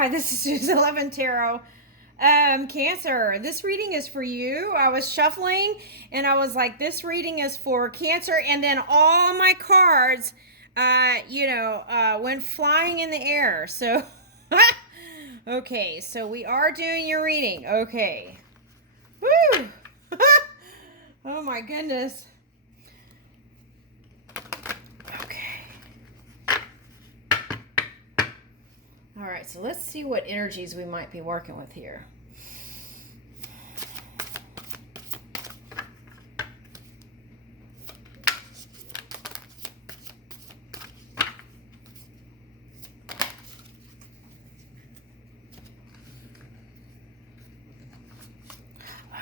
Hi, this is Susan 11 Tarot. Cancer, this reading is for you. I was shuffling and I was like, this reading is for Cancer, and then all my cards, went flying in the air. So, okay, so we are doing your reading. Okay. Woo! Oh my goodness. Okay. All right, so let's see what energies we might be working with here.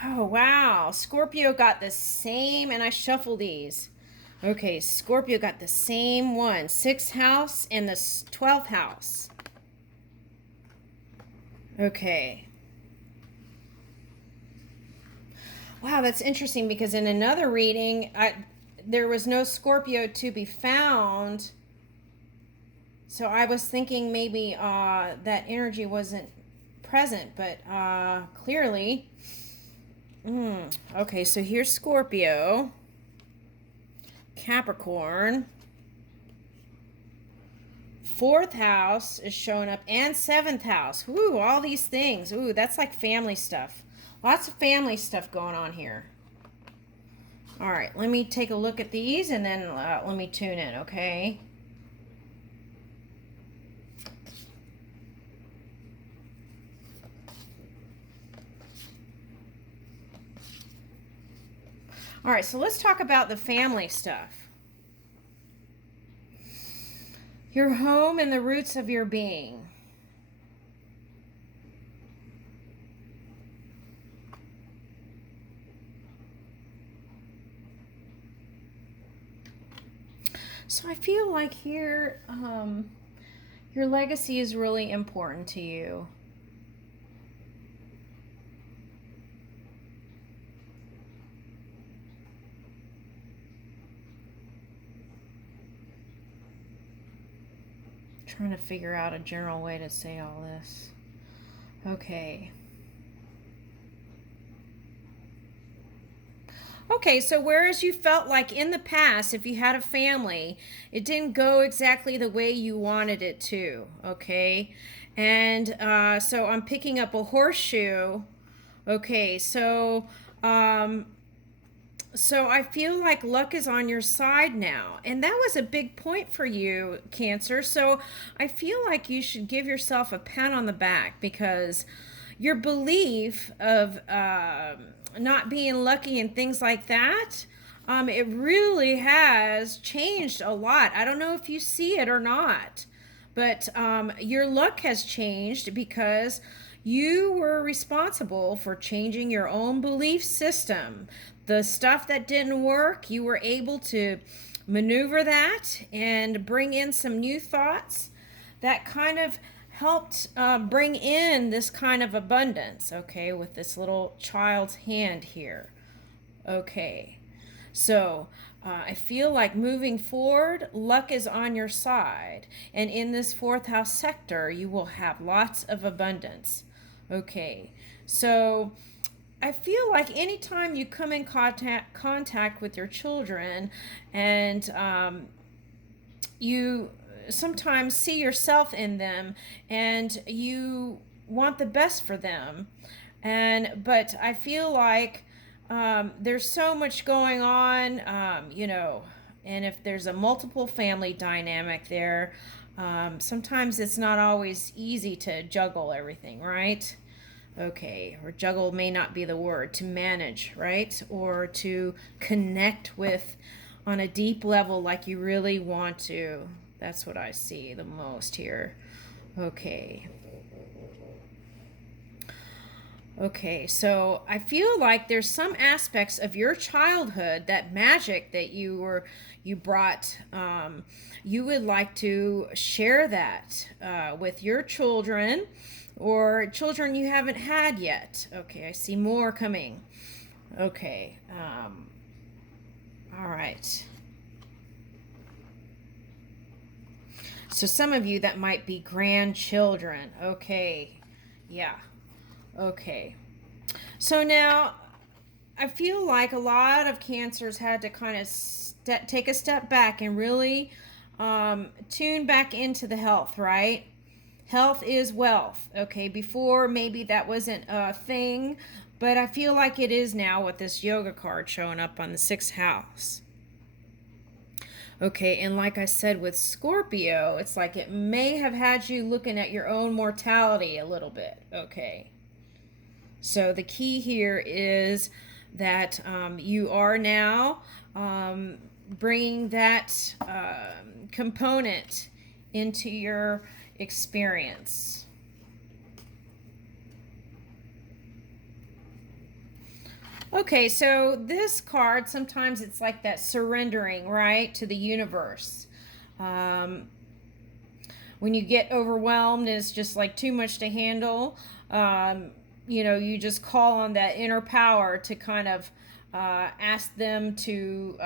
Oh, wow. Scorpio got the same, and I shuffle these. Okay, Scorpio got the same one. 6th house and the 12th house. Okay. Wow, that's interesting because in another reading, there was no Scorpio to be found. So I was thinking maybe that energy wasn't present, but clearly. Okay, so here's Scorpio, Capricorn. 4th house is showing up, and 7th house. Ooh, all these things. Ooh, that's like family stuff. Lots of family stuff going on here. All right, let me take a look at these and then let me tune in, okay? All right, so let's talk about the family stuff. Your home and the roots of your being. So I feel like here, your legacy is really important to you. Trying to figure out a general way to say all this. Okay. Okay, so whereas you felt like in the past, if you had a family, it didn't go exactly the way you wanted it to, okay? And so I'm picking up a horseshoe. Okay, so I feel like luck is on your side now. And that was a big point for you, Cancer. So I feel like you should give yourself a pat on the back because your belief of not being lucky and things like that, it really has changed a lot. I don't know if you see it or not, but your luck has changed because you were responsible for changing your own belief system. The stuff that didn't work, you were able to maneuver that and bring in some new thoughts that kind of helped bring in this kind of abundance, okay, with this little child's hand here. Okay, so I feel like moving forward, luck is on your side. And in this 4th house sector, you will have lots of abundance. Okay, so I feel like anytime you come in contact with your children and you sometimes see yourself in them and you want the best for them, but I feel like there's so much going on, and if there's a multiple family dynamic there, sometimes it's not always easy to juggle everything, right? Okay, or juggle may not be the word, to manage, right? Or to connect with on a deep level like you really want to. That's what I see the most here. Okay. Okay, so I feel like there's some aspects of your childhood, that magic that you brought, you would like to share that with your children or children you haven't had yet. Okay, I see more coming. Okay, all right. So some of you, that might be grandchildren. Okay. Yeah. Okay. So now I feel like a lot of Cancers had to kind of take a step back and really tune back into the health, right? Health is wealth. Okay. Before, maybe that wasn't a thing, but I feel like it is now with this yoga card showing up on the 6th house. Okay, and like I said with Scorpio, it's like it may have had you looking at your own mortality a little bit. Okay. So the key here is that you are now bringing that component into your experience. Okay, so this card, sometimes it's like that surrendering, right, to the universe. When you get overwhelmed and it's just like too much to handle, you just call on that inner power to kind of ask them to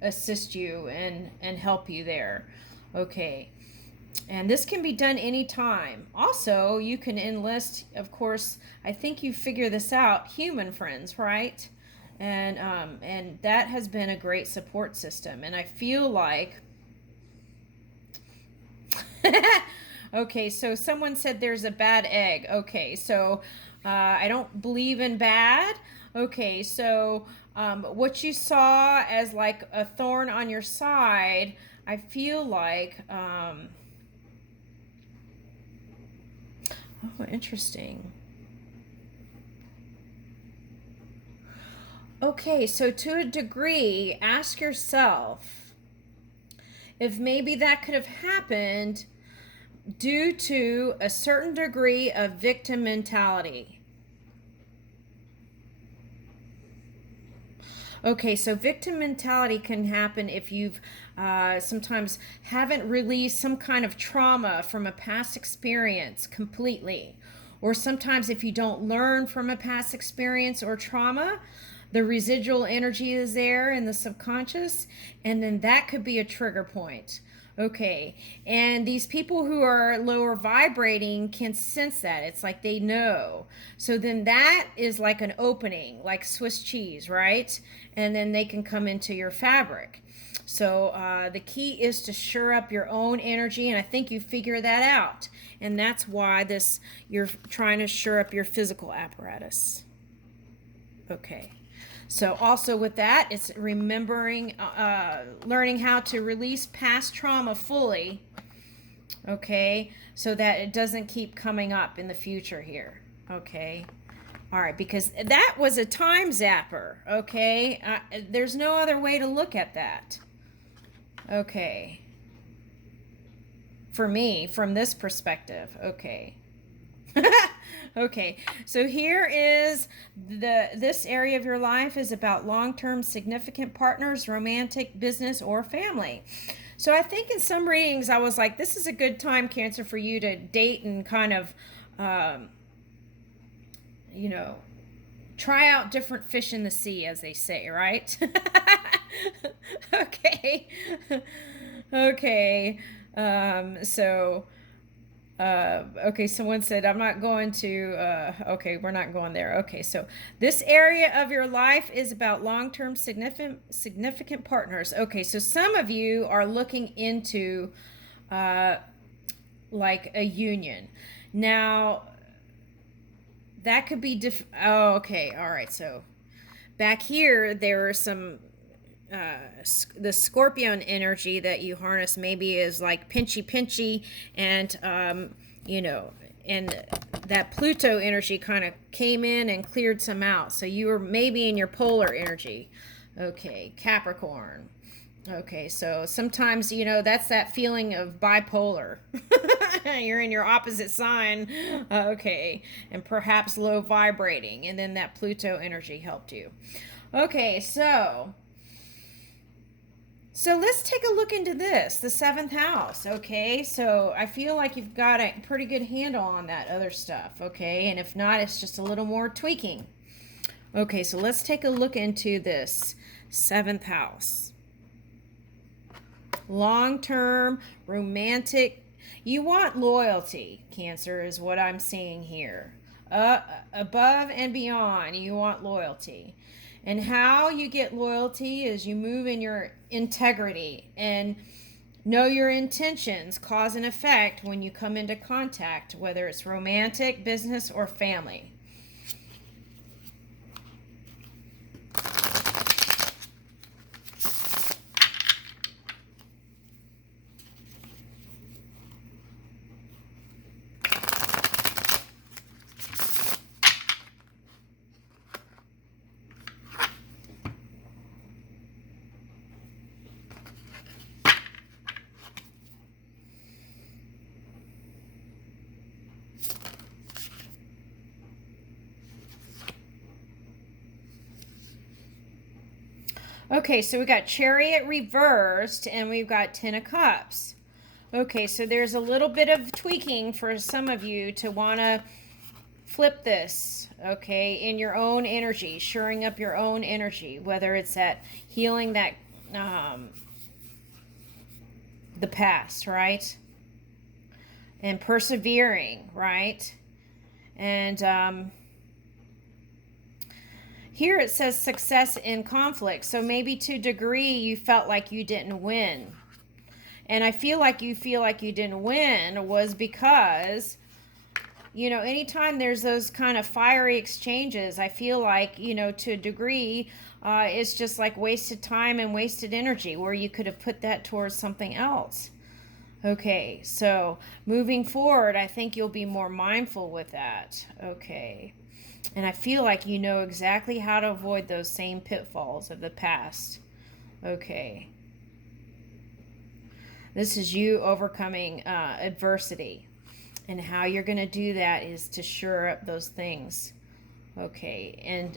assist you and help you there. Okay. And this can be done anytime. Also, you can enlist, of course, I think you figure this out, human friends, right? And that has been a great support system. And I feel like, okay, so someone said there's a bad egg. Okay, so I don't believe in bad. Okay, so what you saw as like a thorn on your side, I feel like... Oh, interesting. Okay, so to a degree, ask yourself if maybe that could have happened due to a certain degree of victim mentality. Okay, so victim mentality can happen if you've sometimes haven't released some kind of trauma from a past experience completely. Or sometimes if you don't learn from a past experience or trauma, the residual energy is there in the subconscious, and then that could be a trigger point. Okay, and these people who are lower vibrating can sense that. It's like they know. So then that is like an opening, like Swiss cheese, right? And then they can come into your fabric. So the key is to shore up your own energy, and I think you figure that out. And that's why you're trying to shore up your physical apparatus. Okay. So also with that, it's remembering, learning how to release past trauma fully, okay, so that it doesn't keep coming up in the future here, okay? All right, because that was a time zapper, okay? There's no other way to look at that, okay? For me, from this perspective, okay. Okay, so here is this area of your life is about long-term significant partners, romantic, business, or family. So I think in some readings I was like, this is a good time, Cancer, for you to date and kind of, try out different fish in the sea, as they say, right? Okay. Okay. Okay, someone said, I'm not going to, okay, we're not going there. Okay, so this area of your life is about long-term significant partners. Okay, so some of you are looking into like a union. Now, that could be, oh, okay, all right, so back here, there are some the Scorpion energy that you harness maybe is like pinchy and and that Pluto energy kind of came in and cleared some out, so you were maybe in your polar energy. Okay, Capricorn. Okay, so sometimes that's that feeling of bipolar. You're in your opposite sign. Okay, and perhaps low vibrating, and then that Pluto energy helped you. Okay, so let's take a look into this, the 7th house, okay? So I feel like you've got a pretty good handle on that other stuff, okay? And if not, it's just a little more tweaking. Okay, so let's take a look into this 7th house. long-term, romantic. You want loyalty, Cancer, is what I'm seeing here. Above and beyond, you want loyalty. And how you get loyalty is you move in your integrity and know your intentions, cause and effect when you come into contact, whether it's romantic, business, or family. Okay, so we got Chariot reversed and we've got Ten of Cups. Okay, so there's a little bit of tweaking for some of you to want to flip this, okay, in your own energy, shoring up your own energy, whether it's at healing that, the past, right? And persevering, right? And, here it says success in conflict. So maybe to a degree you felt like you didn't win. And I feel like you didn't win was because, you know, anytime there's those kind of fiery exchanges, I feel like, you know, to a degree, it's just like wasted time and wasted energy where you could have put that towards something else. Okay, so moving forward, I think you'll be more mindful with that. Okay. And I feel like you know exactly how to avoid those same pitfalls of the past. Okay. This is you overcoming adversity. And how you're going to do that is to shore up those things. Okay, and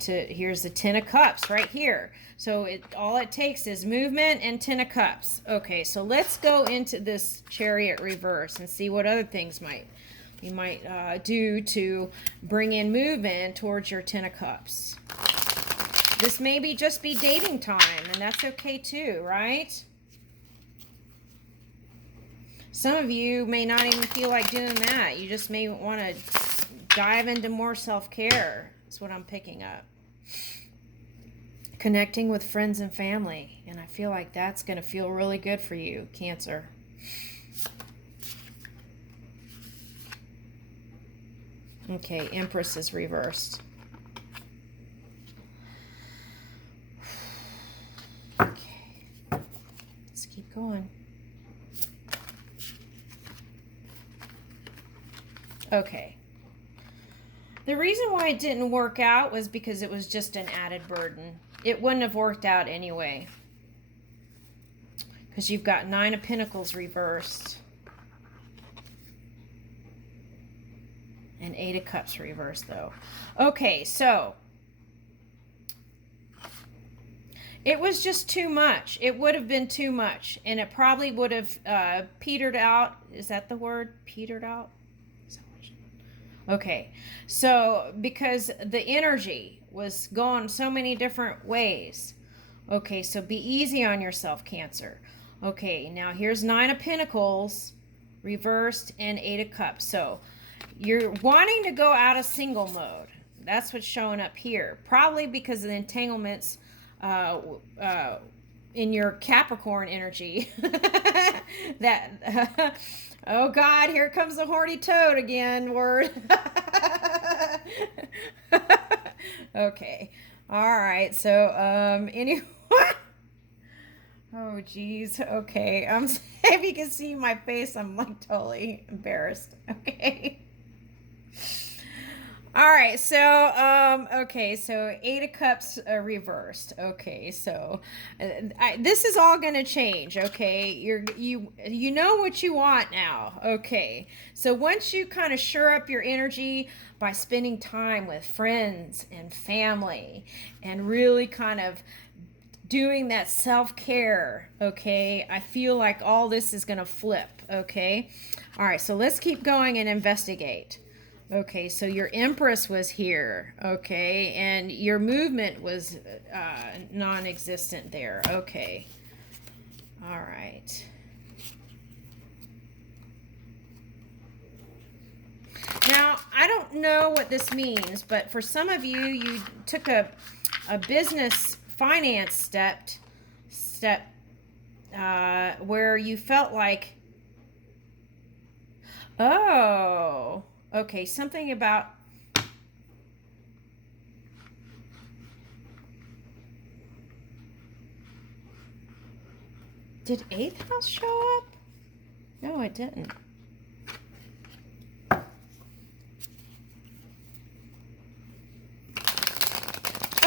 here's the Ten of Cups right here. So all it takes is movement and Ten of Cups. Okay, so let's go into this Chariot reverse and see what other things you might do to bring in movement towards your Ten of Cups. This may just be dating time, and that's okay too, right? Some of you may not even feel like doing that. You just may want to dive into more self-care. That's what I'm picking up. Connecting with friends and family. And I feel like that's going to feel really good for you, Cancer. Okay, Empress is reversed. Okay, let's keep going. Okay. The reason why it didn't work out was because it was just an added burden. It wouldn't have worked out anyway. Because you've got Nine of Pentacles reversed. And Eight of Cups reversed, though. Okay, so it was just too much. It would have been too much. And it probably would have petered out. Is that the word? Petered out? Okay, so because the energy was going so many different ways. Okay, so be easy on yourself, Cancer. Okay, now here's Nine of Pentacles reversed and Eight of Cups. So you're wanting to go out of single mode. That's what's showing up here. Probably because of the entanglements in your Capricorn energy. That... Oh God, here comes the horny toad again, word. Okay. All right. So, anyway. Oh geez. Okay. If you can see my face, I'm like totally embarrassed. Okay. All right, so okay, so Eight of Cups reversed. Okay, so this is all gonna change. Okay, you know what you want now. Okay, so once you kind of shore up your energy by spending time with friends and family, and really kind of doing that self-care. Okay, I feel like all this is gonna flip. Okay, all right, so let's keep going and investigate. Okay, so your Empress was here, okay, and your movement was non-existent there, okay. All right. Now, I don't know what this means, but for some of you, you took a business finance step where you felt like, oh, okay, something about, did eighth house show up? No, it didn't.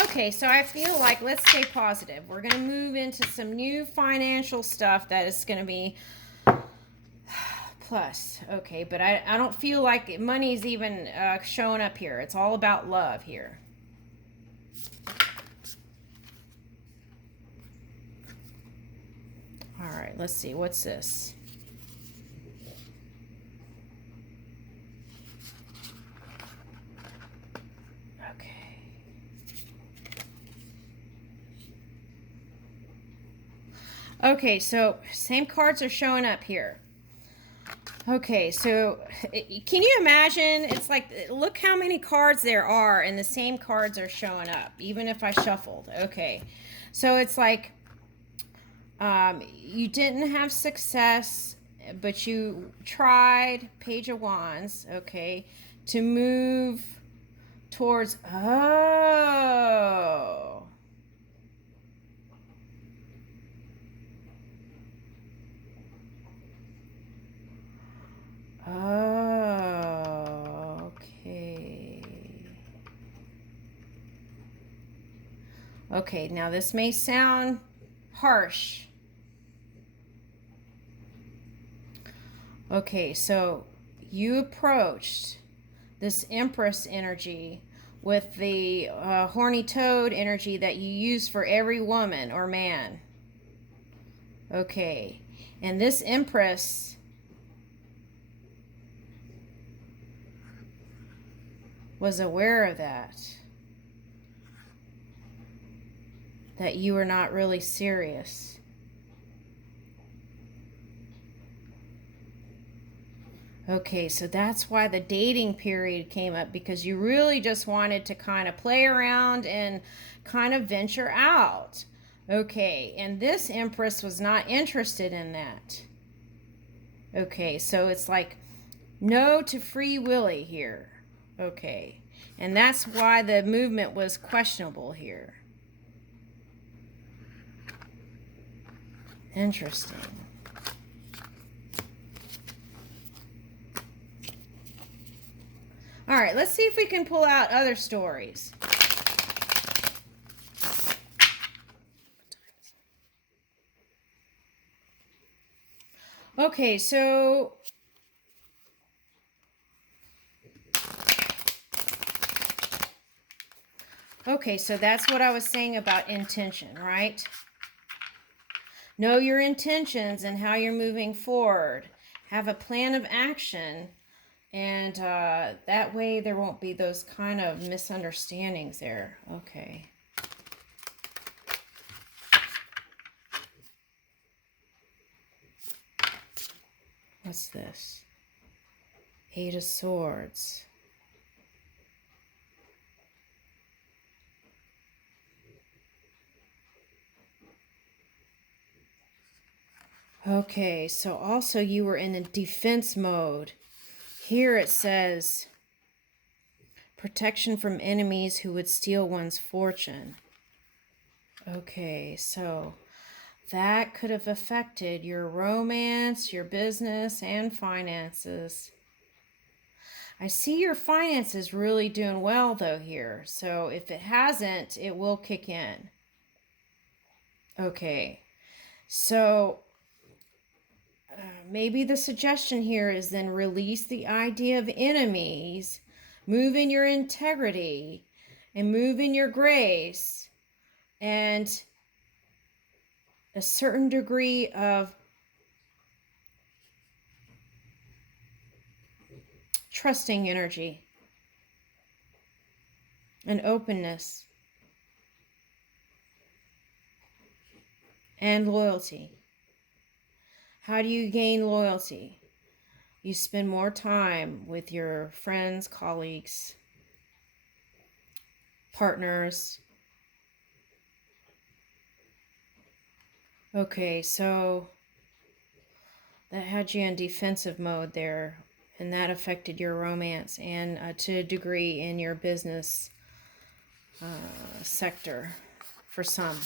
Okay, so I feel like, let's stay positive. We're going to move into some new financial stuff that is going to be plus. Okay, but I don't feel like money's even showing up here. It's all about love here. All right, let's see. What's this? Okay, so same cards are showing up here. Okay, so can you imagine? It's like, look how many cards there are, and the same cards are showing up, even if I shuffled. Okay, so it's like you didn't have success, but you tried, Page of Wands, okay, to move towards, oh. Oh, okay. Okay, now this may sound harsh. Okay, so you approached this Empress energy with the horny toad energy that you use for every woman or man. Okay, and this Empress was aware of that you were not really serious. Okay, so that's why the dating period came up, because you really just wanted to kind of play around and kind of venture out. Okay, and this Empress was not interested in that. Okay, so it's like no to Free Willy here. Okay, and that's why the movement was questionable here. Interesting. All right, let's see if we can pull out other stories. Okay, so that's what I was saying about intention, right? Know your intentions and how you're moving forward. Have a plan of action, and that way there won't be those kind of misunderstandings there. Okay. What's this? Eight of Swords. Okay, so also you were in a defense mode. Here it says protection from enemies who would steal one's fortune. Okay, so that could have affected your romance, your business, and finances. I see your finances really doing well though here. So if it hasn't, it will kick in. Okay, so maybe the suggestion here is then release the idea of enemies, move in your integrity, and move in your grace, and a certain degree of trusting energy and openness and loyalty. How do you gain loyalty? You spend more time with your friends, colleagues, partners. Okay, so that had you in defensive mode there, and that affected your romance and to a degree in your business sector for some.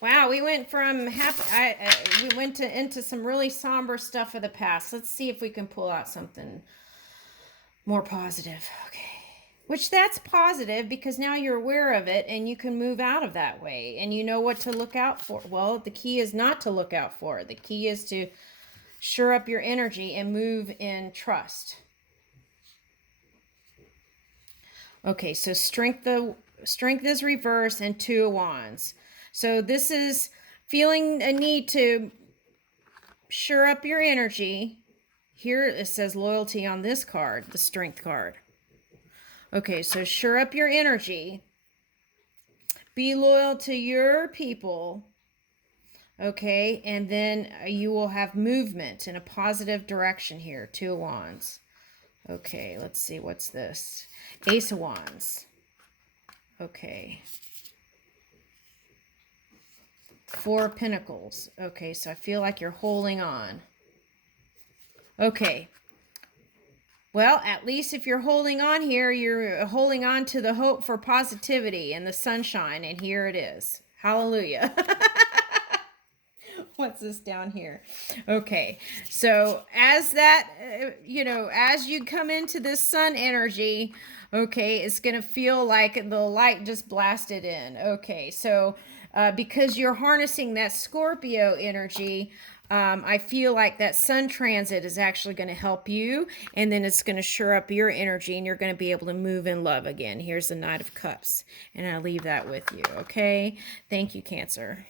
Wow, we went from we went into some really somber stuff of the past. Let's see if we can pull out something more positive. Okay. Which that's positive because now you're aware of it and you can move out of that way and you know what to look out for. Well, the key is not to look out for. The key is to shore up your energy and move in trust. Okay, so strength is reverse and 2 of Wands. So this is feeling a need to shore up your energy. Here it says loyalty on this card, the strength card. Okay, so shore up your energy. Be loyal to your people. Okay, and then you will have movement in a positive direction here. 2 of Wands. Okay, let's see. What's this? Ace of Wands. Okay. 4 of Pentacles. Okay, so I feel like you're holding on. Okay. Well, at least if you're holding on here, you're holding on to the hope for positivity and the sunshine, and here it is. Hallelujah. What's this down here? Okay, so as that, as you come into this sun energy, okay, it's going to feel like the light just blasted in. Okay, so because you're harnessing that Scorpio energy, I feel like that sun transit is actually going to help you, and then it's going to shore up your energy, and you're going to be able to move in love again. Here's the Knight of Cups, and I'll leave that with you, okay? Thank you, Cancer.